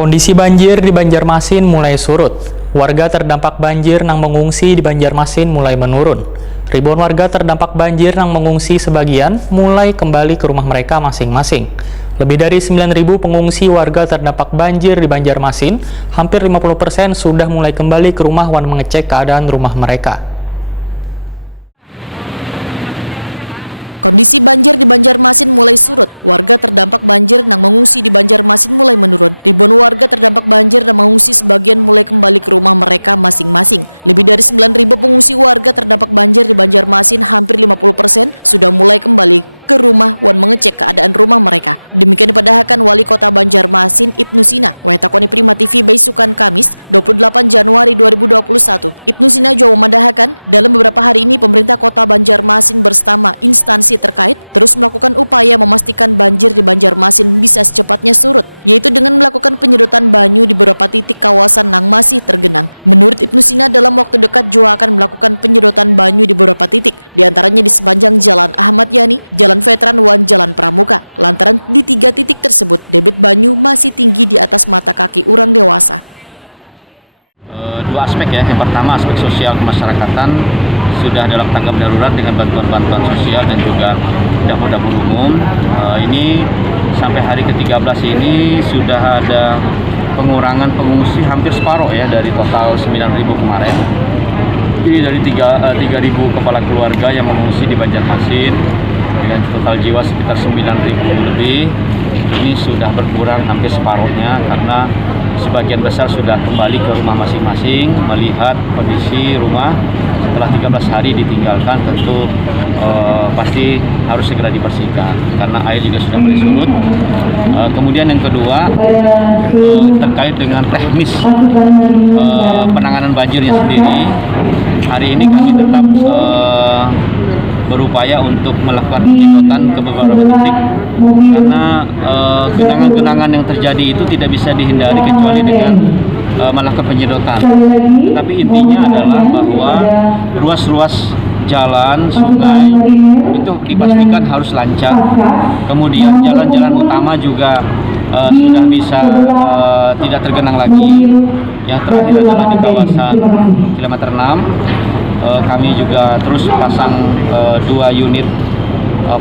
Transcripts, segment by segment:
Kondisi banjir di Banjarmasin mulai surut. Warga terdampak banjir yang mengungsi di Banjarmasin mulai menurun. Ribuan warga terdampak banjir yang mengungsi sebagian mulai kembali ke rumah mereka masing-masing. Lebih dari 9.000 pengungsi warga terdampak banjir di Banjarmasin, hampir 50% sudah mulai kembali ke rumah dan mengecek keadaan rumah mereka. Kondisi banjir di Banjarmasin mulai surut. Warga terdampak banjir yang mengungsi di Banjarmasin mulai menurun. Ribuan warga terdampak banjir dan mengungsi sebagian mulai kembali ke rumah mereka masing-masing. Lebih dari 9.000 pengungsi warga terdampak banjir di Banjarmasin, hampir 50% sudah mulai kembali ke rumah dan mengecek keadaan rumah mereka. Demikian dipadahkan Wali Kota Banjarmasin Ibnu Sina. Waitakoni Prima TV Baisukan Kamis 28 Januari 2021. Ibnu Sina juga memandahkan dalam beberapa hari ini pemerintah Kota Banjarmasin bersama instansi terkait terus melakukan upaya memastikan banjir di Banjarmasin bisa secepatnya surut, yaitu dengan melakukan penyedotan banyu di beberapa titik kawasan yang masih tergenang. Menurut Ibnu Sina, dalam waktu dekat juga akan melakukan penyedotan banyu di beberapa titik, diantaranya di sepanjang Jalan Ahmad Yani, Jalan Veteran Wan, Jalan Pramuka. Lantaran di 3 titik tersebut debit banyu masih tinggi di atas mata kaki orang dewasa. Dua aspek ya. Yang pertama aspek sosial kemasyarakatan, sudah dalam tanggap darurat dengan bantuan-bantuan sosial dan juga dapur-dapur umum. Ini sampai hari ke-13 ini sudah ada pengurangan pengungsi hampir separuh ya dari total 9.000 kemarin. Ini dari 3.000 kepala keluarga yang mengungsi di Banjarmasin dengan total jiwa sekitar 9.000 lebih. Ini sudah berkurang hampir separuhnya karena sebagian besar sudah kembali ke rumah masing-masing. Melihat kondisi rumah setelah 13 hari ditinggalkan, tentu pasti harus segera dibersihkan karena air juga sudah mulai surut. Kemudian yang kedua terkait dengan teknis penanganan banjirnya sendiri. Hari ini kami tetap berupaya untuk melakukan penyedotan ke beberapa titik karena genangan-genangan yang terjadi itu tidak bisa dihindari kecuali dengan melakukan penyedotan. Tapi intinya adalah bahwa ruas-ruas jalan, sungai itu dipastikan harus lancar. Kemudian jalan-jalan utama juga sudah bisa tidak tergenang lagi. Yang terakhir adalah di kawasan kilometer 6. Kami juga terus pasang 2 unit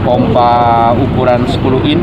pompa ukuran 10 in